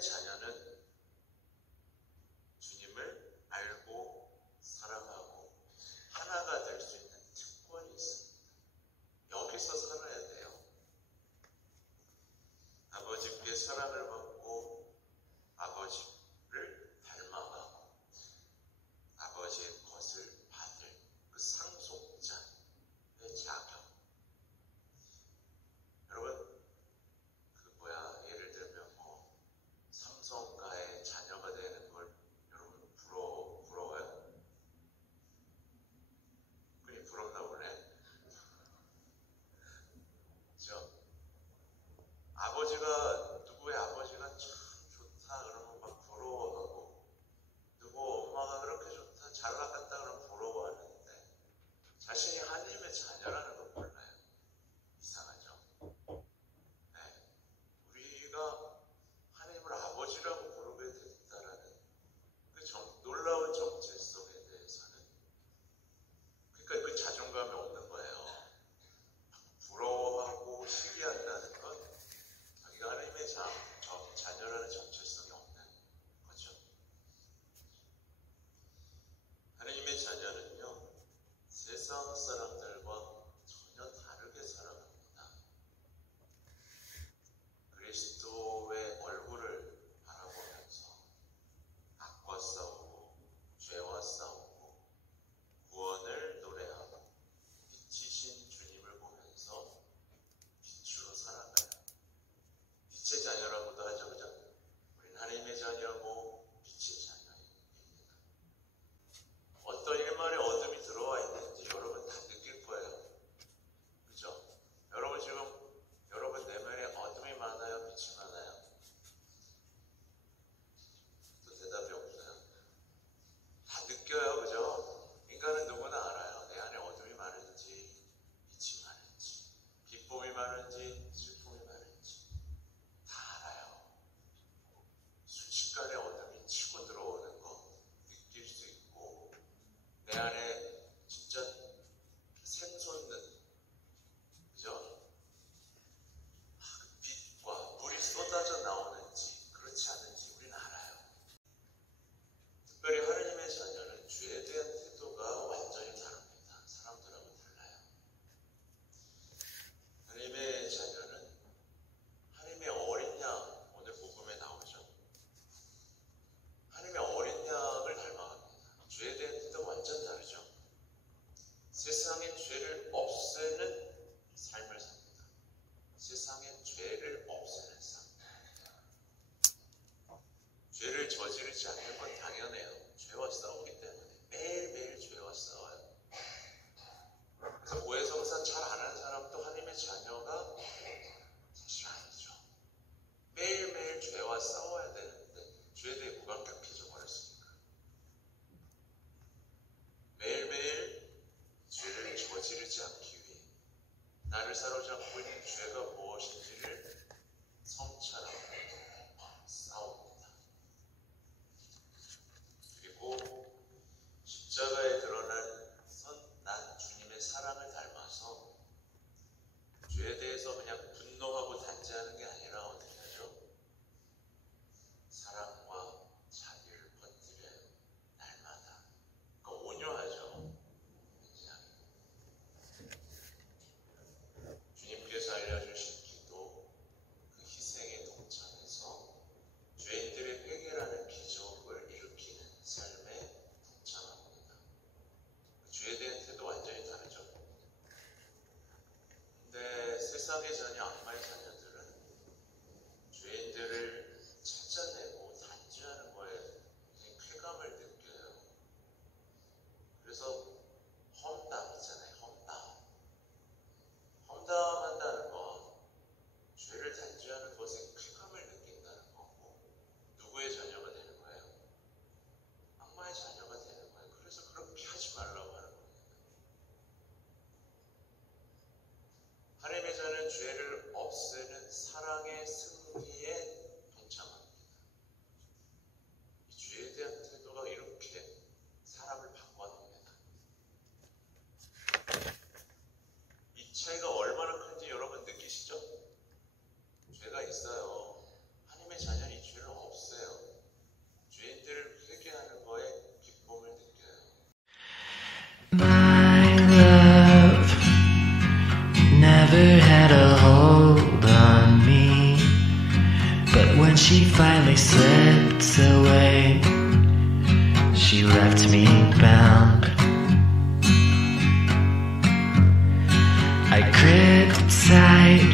자녀는 she finally slipped away, she left me bound. I gripped tight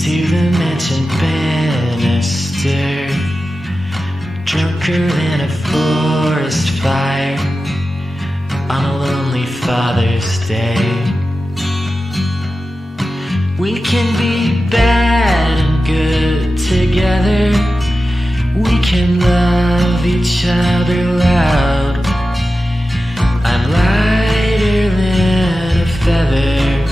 to the mansion banister, drunker than a forest fire on a lonely Father's Day. We can be bad and good together, we can love each other loud. I'm lighter than a feather,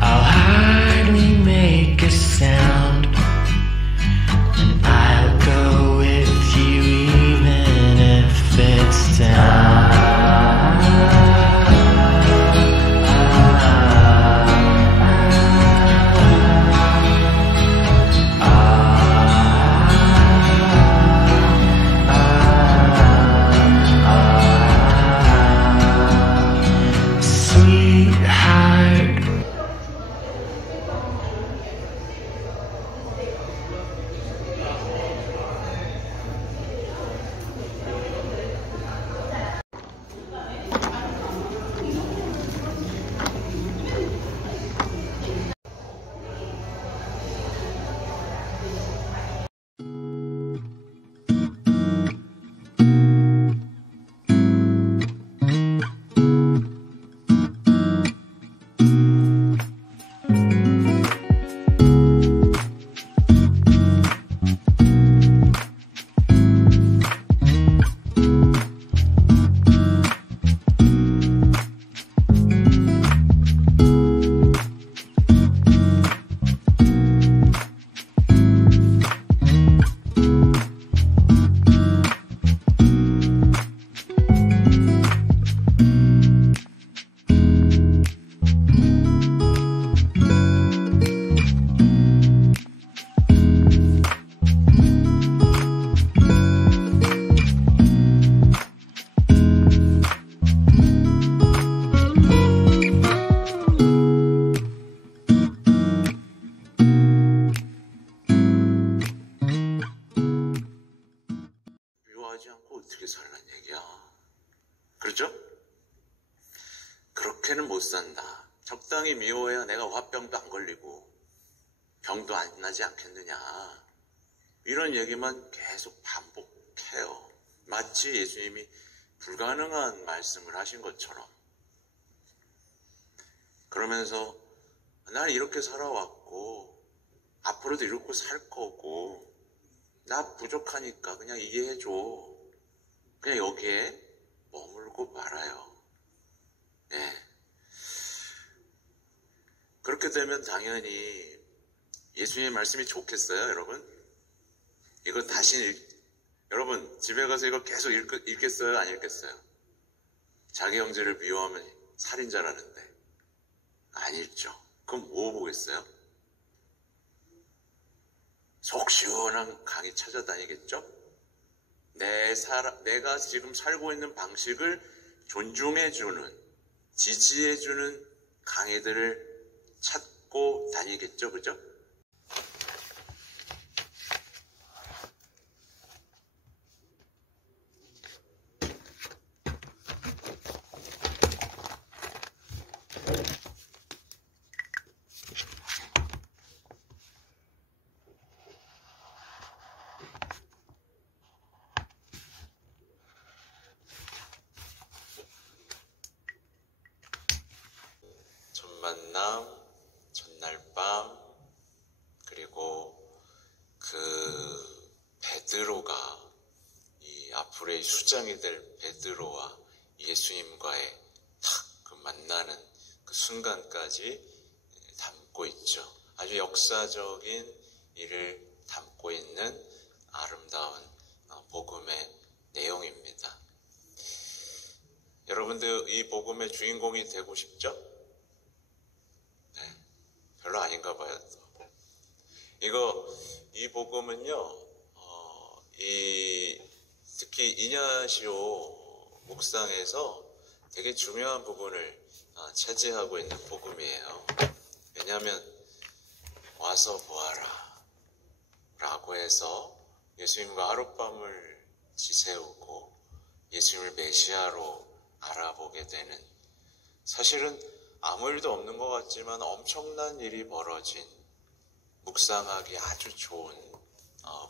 I'll hardly make a sound, and I'll go with you even if it's down. 어떻게 살란 얘기야? 그렇죠? 그렇게는 못 산다. 적당히 미워해야 내가 화병도 안 걸리고 병도 안 나지 않겠느냐. 이런 얘기만 계속 반복해요. 마치 예수님이 불가능한 말씀을 하신 것처럼. 그러면서 난 이렇게 살아왔고 앞으로도 이렇게 살 거고 나 부족하니까 그냥 이해해줘. 그냥 여기에 머물고 말아요. 네. 그렇게 되면 당연히 예수님의 말씀이 좋겠어요, 여러분? 이거 여러분 집에 가서 이거 계속 읽겠어요, 안 읽겠어요? 자기 형제를 미워하면 살인자라는데 안 읽죠. 그럼 뭐 보겠어요? 속 시원한 강의 찾아다니겠죠? 내가 지금 살고 있는 방식을 존중해주는, 지지해주는 강의들을 찾고 다니겠죠, 그죠? 만남, 전날 밤, 그리고 그 베드로가 이 앞으로의 수장이 될 베드로와 예수님과의 탁 그 만나는 그 순간까지 담고 있죠. 아주 역사적인 일을 담고 있는 아름다운 복음의 내용입니다. 여러분들 이 복음의 주인공이 되고 싶죠? 별로 아닌가 봐요. 이 복음은요, 특히 이냐시오 묵상에서 되게 중요한 부분을 차지하고 있는 복음이에요. 왜냐하면 와서 보아라. 라고 해서 예수님과 하룻밤을 지새우고 예수님을 메시아로 알아보게 되는, 사실은 아무 일도 없는 것 같지만 엄청난 일이 벌어진 묵상하기 아주 좋은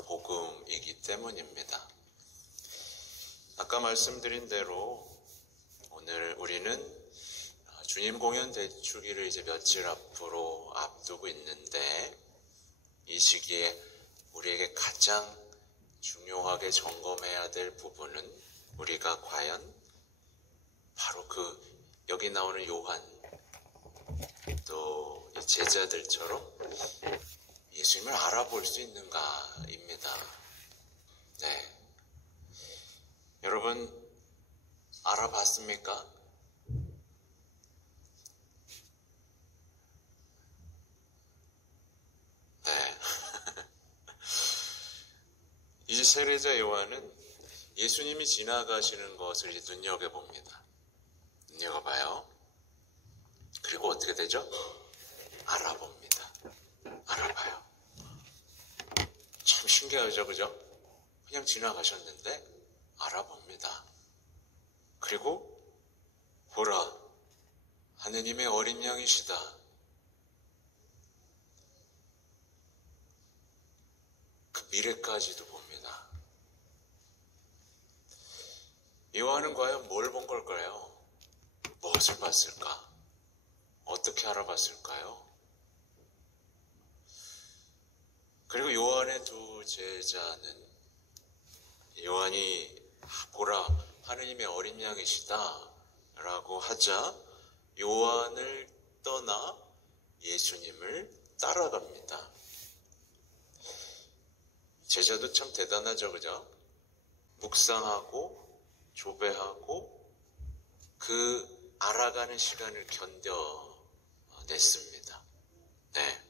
복음이기 때문입니다. 아까 말씀드린 대로 오늘 우리는 주님 공연 대축일을 이제 며칠 앞으로 앞두고 있는데, 이 시기에 우리에게 가장 중요하게 점검해야 될 부분은 우리가 과연 바로 여기 나오는 요한 또 이 제자들처럼 예수님을 알아볼 수 있는가입니다. 네, 여러분 알아봤습니까? 네. 이 세례자 요한은 예수님이 지나가시는 것을 이제 눈여겨봅니다. 눈여겨봐요. 그리고 어떻게 되죠? 알아봅니다. 알아봐요. 참 신기하죠, 그죠? 그냥 지나가셨는데 알아봅니다. 그리고 보라, 하느님의 어린 양이시다. 그 미래까지도 봅니다. 요한은 과연 뭘 본 걸까요? 무엇을 봤을까? 어떻게 알아봤을까요? 그리고 요한의 두 제자는 요한이 보라, 하느님의 어린 양이시다 라고 하자 요한을 떠나 예수님을 따라갑니다. 제자도 참 대단하죠, 그죠? 묵상하고 조배하고 그 알아가는 시간을 견뎌냈습니다. 네.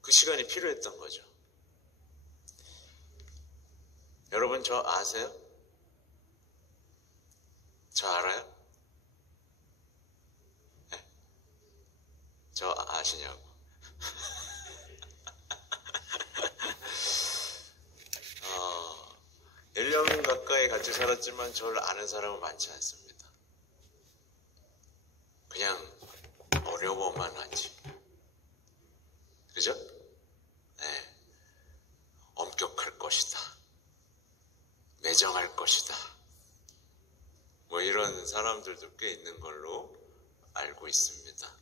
그 시간이 필요했던 거죠. 여러분 저 아세요? 저 알아요? 네. 저 아시냐고. 1년 가까이 같이 살았지만 저를 아는 사람은 많지 않습니다. 그냥 어려워만 하지. 그죠? 네. 엄격할 것이다. 매정할 것이다. 뭐 이런 사람들도 꽤 있는 걸로 알고 있습니다.